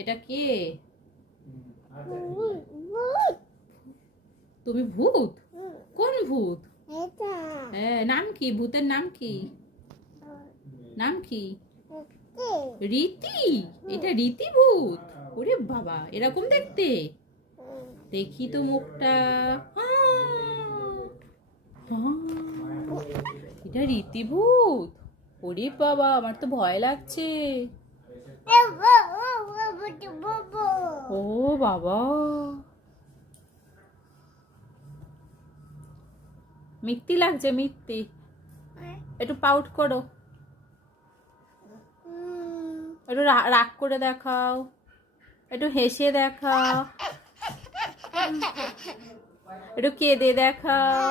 এটা কে? তুমি ভূত? কোন ভূত? হ্যাঁ, নাম কি? ভূতের নাম কি? নাম কি? রীতি? এটা রীতি ভূত? ওরে বাবা, এরকম দেখতে? দেখি তো মুখটা। এটা রীতি ভূত? ওরে বাবা, আমার তো ভয় লাগছে। ও বাবা, মিথ্যি লাগছে, মিথ্যি। একটু পাউট করো, একটু রাগ করে দেখাও, একটু হেসে দেখাও, একটু কেঁদে দেখাও।